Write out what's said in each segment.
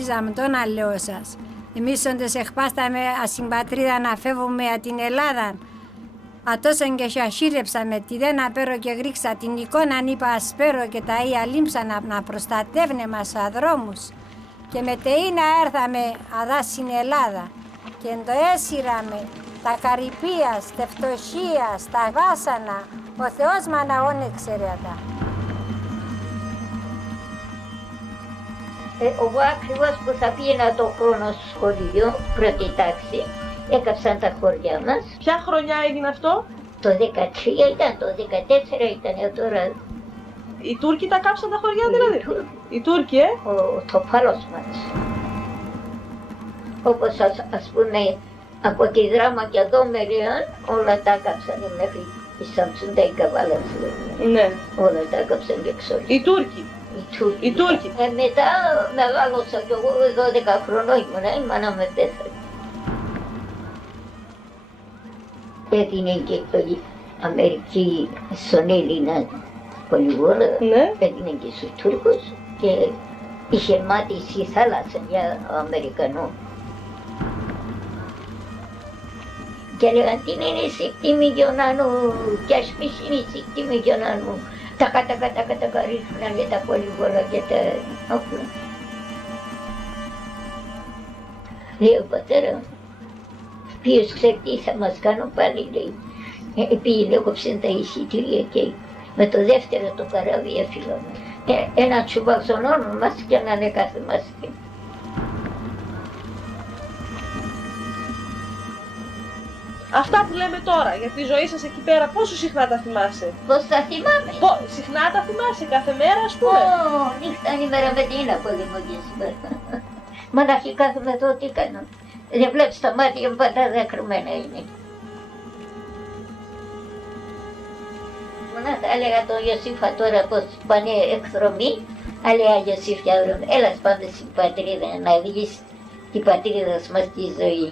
γνωρίζαμε τον αλλαιό σας. Εμείς όντως εχπάσταμε ασυμπατρίδα να φεύγουμε από την Ελλάδα. Ατόσαν και σασίρεψαμε τη δένα πέρο και γρίξα την εικόνα είπα ασπέρο και τα ία λίμψανα να προστατεύνε μας στα δρόμους. Και με τεΐνα έρθαμε αδά στην Ελλάδα και το έσυραμε τα καρυπίας, τα φτωχίας, τα βάσανα. Ο Θεός μαναών εξαιρέτα. Εγώ ακριβώς που θα πήγαινα το χρόνο στο σχολείο, πρώτη τάξη, έκαψαν τα χωριά μας. Ποια χρονιά έγινε αυτό? Το 13 ήταν, το 14 ήταν τώρα. Οι Τούρκοι τα κάψαν τα χωριά δηλαδή? Οι Τούρκοι, Το πάλος μας. Όπως ας πούμε από τη Δράμα και εδώ Μεριάν, όλα τα κάψανε μέχρι η Σαμψούντα η Καβάλας. Ναι. Όλα τα κάψαν και ξόλοι. Οι Τούρκοι. Οι Τούρκοι. Μετά μεγάλωσα κι εγώ 12 χρονών ήμουνα, η μάνα με πέθανε. Έδινε και η Αμερική στον Έλληνα πολυβόλα, Ναι. έδινε και στους Τούρκους και είχε μάτιση θάλασσα για Αμερικανό. Και έλεγαν τι είναι σηκτή μιλιονάνου, κι ας πεις είναι σηκτή μιλιονάνου. Τα ρίχνανε τα πολυβόλα και τα όπλα. Λέει ο πατέρα, ποιος ξέρει τι θα μας κάνουν πάλι, λέει. Πήγε έκοψαν τα εισιτήρια και με το δεύτερο το καράβι έφυγαμε. Ένα τσουβαλσονόνο μας και έναν κάθε μας. Αυτά που λέμε τώρα για τη ζωή σας εκεί πέρα, πόσο συχνά τα θυμάσαι? Πώς τα θυμάμαι? Συχνά τα θυμάσαι, κάθε μέρα ας πούμε? Νύχτα ημέρα με την πολύ μου και σήμερα. Μοναχή κάθομαι εδώ τι κάνω. Δεν βλέπεις τα μάτια μου πάντα δακρυμένα είναι. Μονάχα έλεγα τον Ιωσήφα τώρα πως πάνε εκδρομή, αλλά Ιωσήφια έλας πάμε στην πατρίδα να βγεις την πατρίδα μας τη ζωή.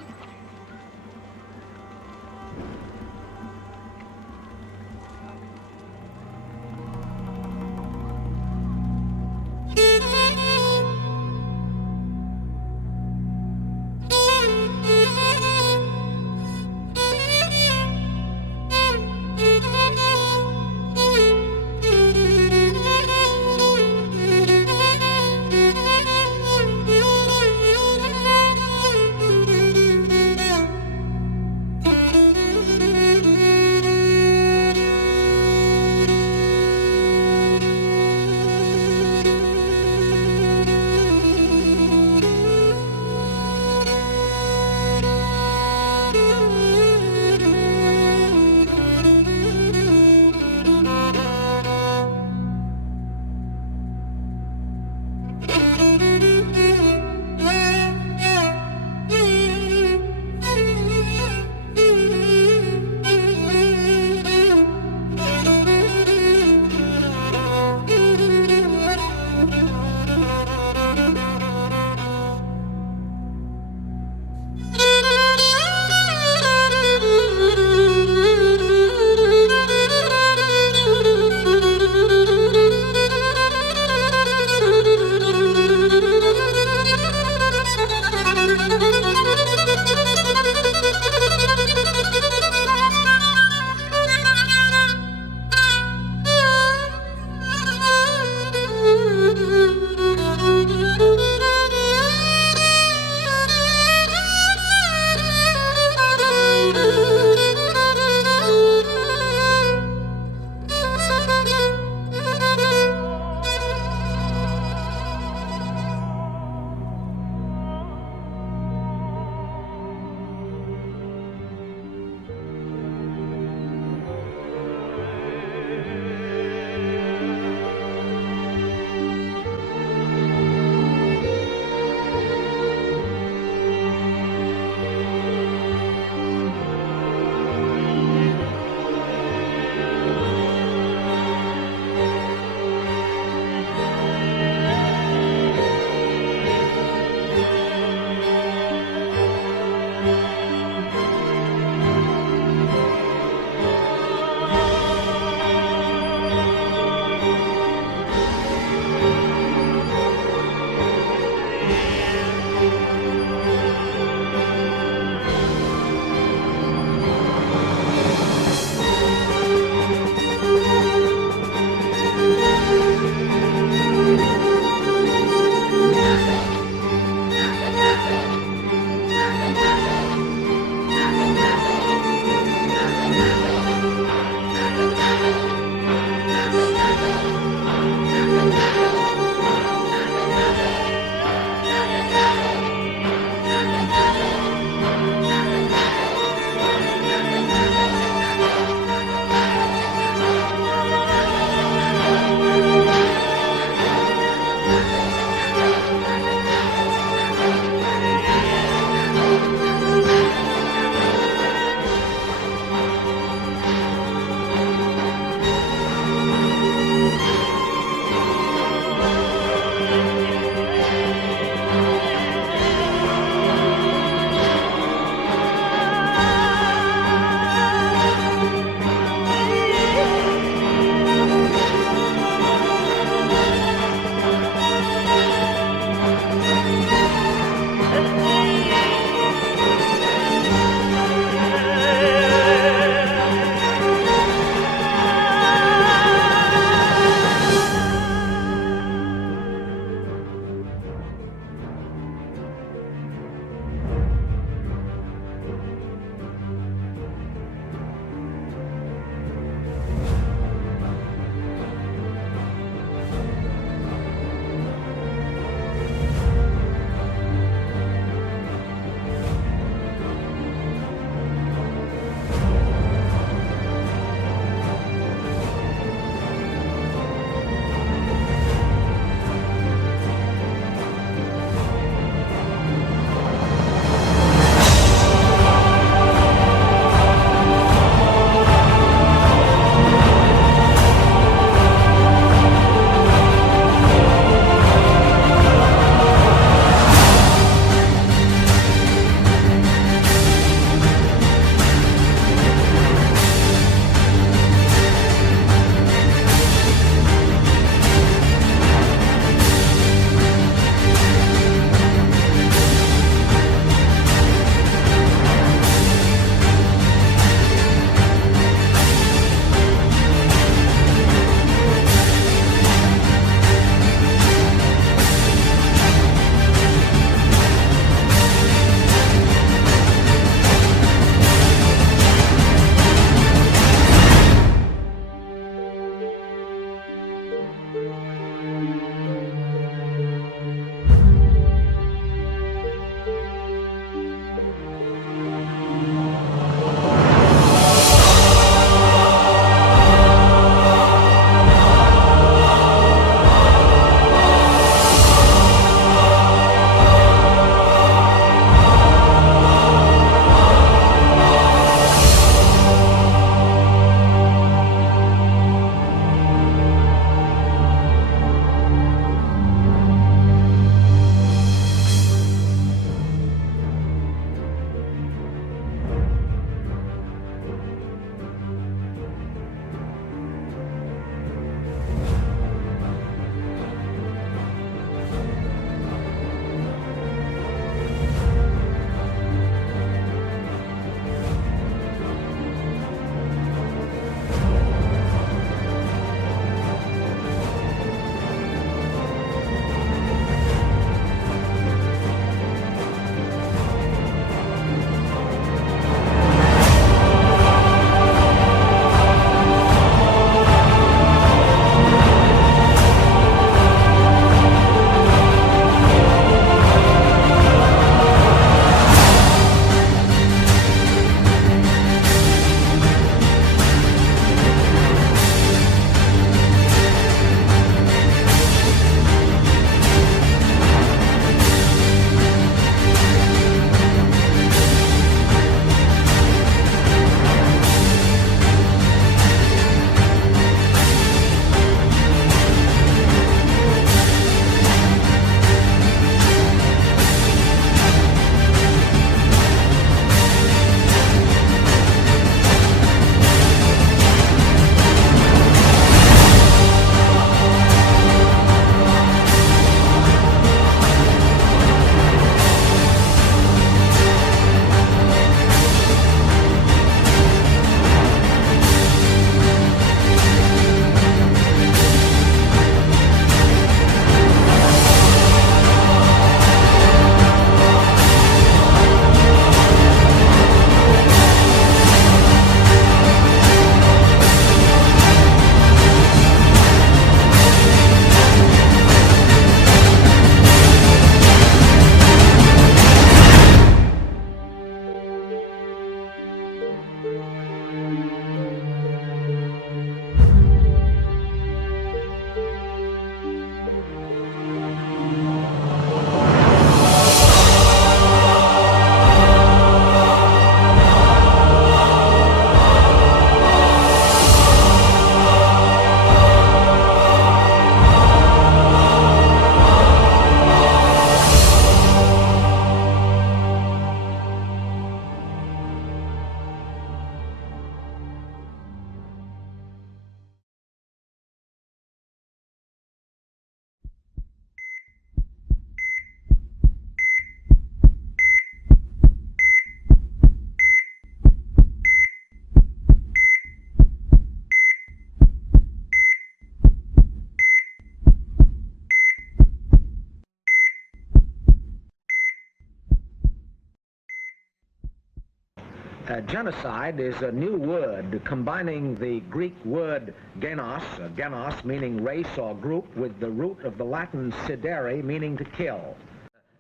Genocide is a new word combining the Greek word genos, genos meaning race or group, with the root of the Latin sidere, meaning to kill.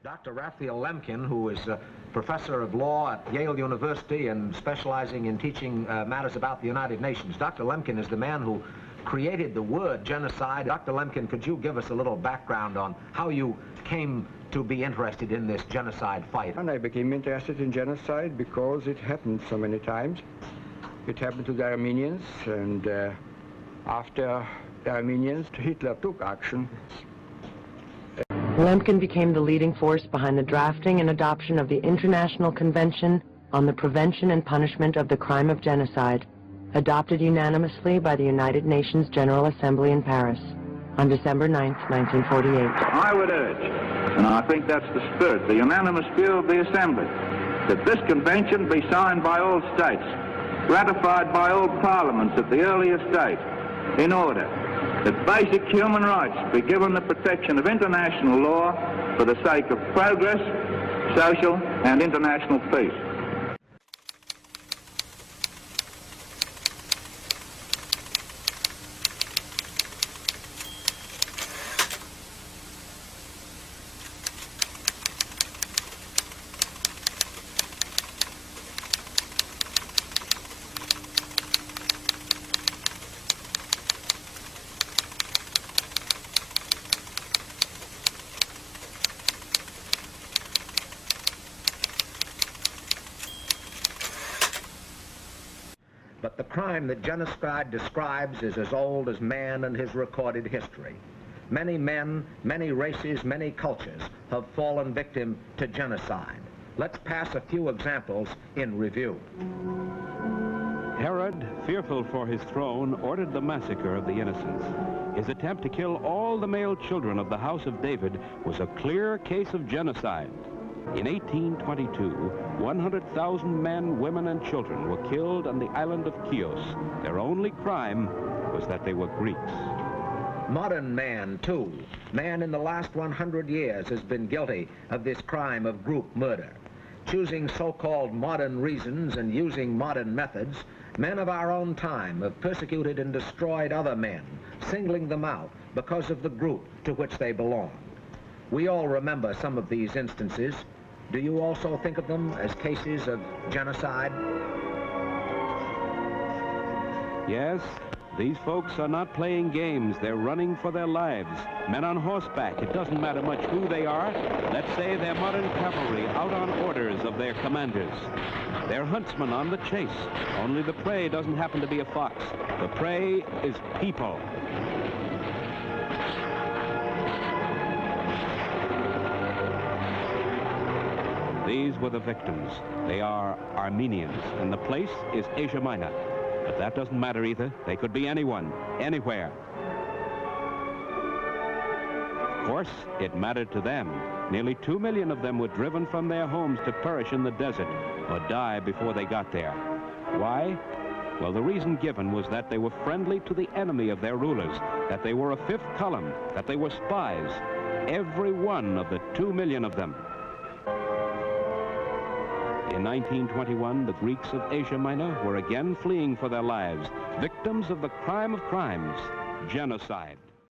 Dr. Raphael Lemkin, who is a professor of law at Yale University and specializing in teaching matters about the United Nations. Dr. Lemkin is the man who created the word genocide. Dr. Lemkin, could you give us a little background on how you came to be interested in this genocide fight? And I became interested in genocide because it happened so many times. It happened to the Armenians, and after the Armenians, Hitler took action. Lemkin became the leading force behind the drafting and adoption of the International Convention on the Prevention and Punishment of the Crime of Genocide, adopted unanimously by the United Nations General Assembly in Paris on December 9, 1948. I would urge, and I think that's the spirit, the unanimous view of the Assembly, that this convention be signed by all states, ratified by all parliaments at the earliest date, in order that basic human rights be given the protection of international law for the sake of progress, social and international peace. But the crime that genocide describes is as old as man and his recorded history. Many men, many races, many cultures have fallen victim to genocide. Let's pass a few examples in review. Herod, fearful for his throne, ordered the massacre of the innocents. His attempt to kill all the male children of the house of David was a clear case of genocide. In 1822, 100,000 men, women, and children were killed on the island of Chios. Their only crime was that they were Greeks. Modern man, too. Man in the last 100 years has been guilty of this crime of group murder. Choosing so-called modern reasons and using modern methods, men of our own time have persecuted and destroyed other men, singling them out because of the group to which they belong. We all remember some of these instances. Do you also think of them as cases of genocide? Yes, these folks are not playing games. They're running for their lives. Men on horseback, it doesn't matter much who they are. Let's say they're modern cavalry out on orders of their commanders. They're huntsmen on the chase, only the prey doesn't happen to be a fox. The prey is people. These were the victims. They are Armenians, and the place is Asia Minor. But that doesn't matter either. They could be anyone, anywhere. Of course, it mattered to them. Nearly 2 million of them were driven from their homes to perish in the desert or die before they got there. Why? Well, the reason given was that they were friendly to the enemy of their rulers, that they were a fifth column, that they were spies. Every one of the 2 million of them. In 1921, the Greeks of Asia Minor were again fleeing for their lives, victims of the crime of crimes, genocide.